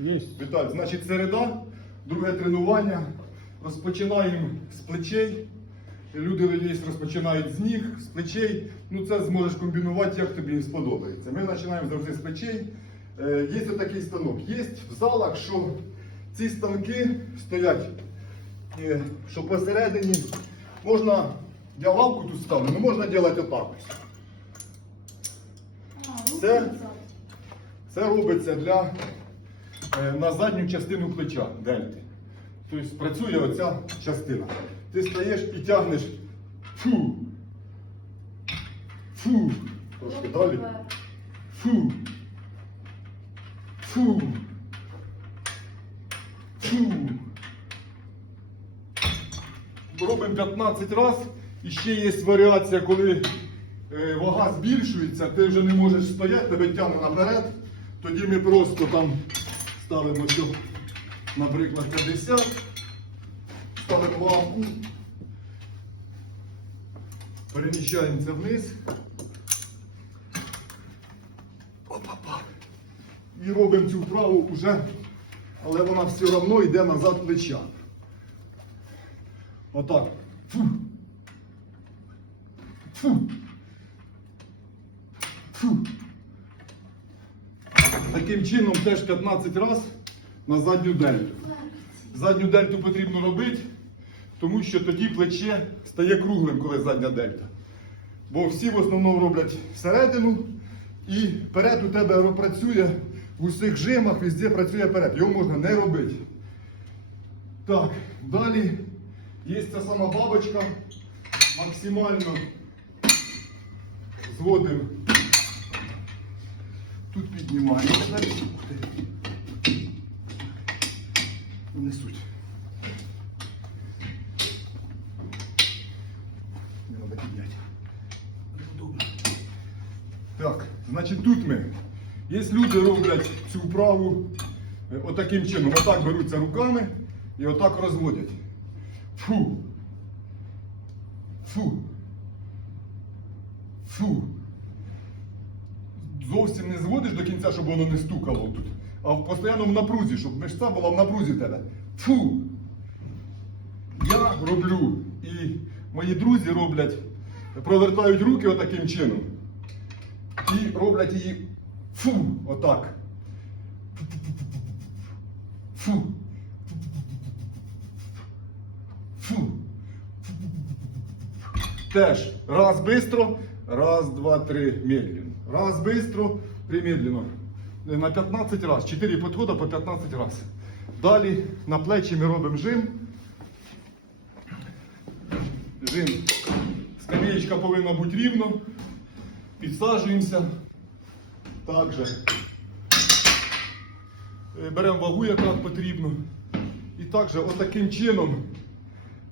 Есть. Віталій, значить, середа, друге тренування. Розпочинаємо з плечей. Люди є, розпочинають з ніг, з плечей. Ну це зможеш комбінувати, як тобі сподобається. Ми починаємо завжди з плечей. Е, Є такий станок. Є в залах, що ці станки стоять, е, що посередині можна, я лавку тут ставлю, але можна робити отак. Це, це робиться для на задню частину плеча дельти. Тобто працює оця частина. Ти стаєш і тягнеш фу. Фу. Трошки далі. Фу. Фу. Фу. Робимо 15 разів. І ще є варіація, коли е, вага збільшується, ти вже не можеш стояти, тебе тягне наперед. Тоді ми просто там ставимо, що, наприклад, 50, ставимо лампу, переміщаємося вниз. Опа-па. І робимо цю вправу вже, але вона все одно йде назад плеча. Отак. Фу. Фу. Фу. Таким чином теж 15 разів на задню дельту. Задню дельту потрібно робити, тому що тоді плече стає круглим, коли задня дельта. Бо всі в основному роблять всередину і перед у тебе працює в усіх жимах, везде працює перед. Його можна не робити. Так, далі є ця сама бабочка. Максимально зводимо. Тут піднімаємо. Ти. Несуть. Не треба підняти. Неудобно. Так, значить тут ми. Є люди роблять цю вправу е, отаким чином. Отак беруться руками і отак розводять. Фу. Фу. Фу. Зовсім не зводиш до кінця, щоб воно не стукало тут. А в постійному напрузі, щоб мишця була в напрузі в тебе. Фу. Я роблю. І мої друзі роблять, провертають руки отаким чином. І роблять її фу, отак. Фу. Фу. Теж раз быстро, раз, два, три медленно. Раз быстро, три медленно. На 15 раз. 4 підходи по 15 раз. Далі на плечі ми робимо жим. Жим. Скам'ячка повинна бути рівно. Підсаджуємося. Так же. Е, Беремо вагу, яка потрібно. І також отаким чином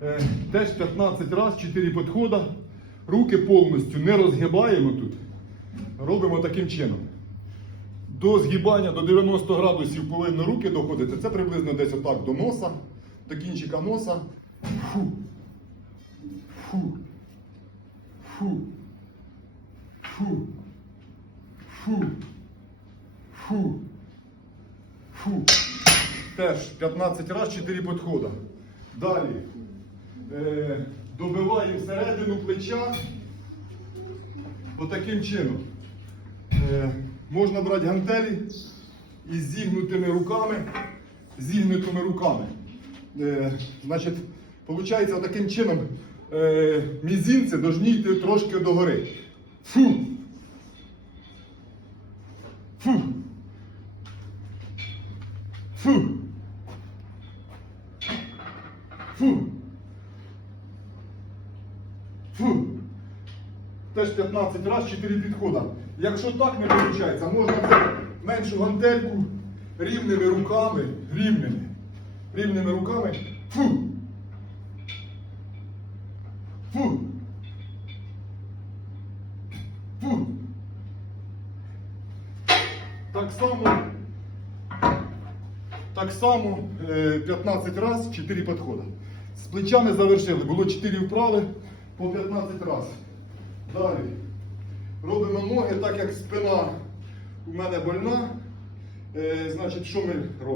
Е, Теж 15 разів, 4 підходи. Руки повністю не розгибаємо тут. Робимо таким чином. До згибання до 90 градусів повинні руки доходити. Це приблизно десь отак до носа, до кінчика носа. Фу. Фу. Фу. Фу. Фу. Фу. Фу. Теж 15 разів 4 підходи. Далі. Е, добиваємо всередину плеча отаким чином. Е, можна брати гантелі із зігнутими руками, зігнутими руками. Е, значить, виходить, таким чином е, мізинці повинні йти трошки догори. Фу. Фу. Фу. Фу. Фу. Теж 15 разів 4 підходи. Якщо так не виходить, можна взяти меншу гантельку рівними руками, рівними, рівними руками. Фу. Фу. Фу. Так само, так само е, 15 разів 4 підходи. З плечами завершили. Було 4 вправи по 15 разів. Далі. Робимо ноги, так як спина у мене больна. Е, значить, що ми робимо?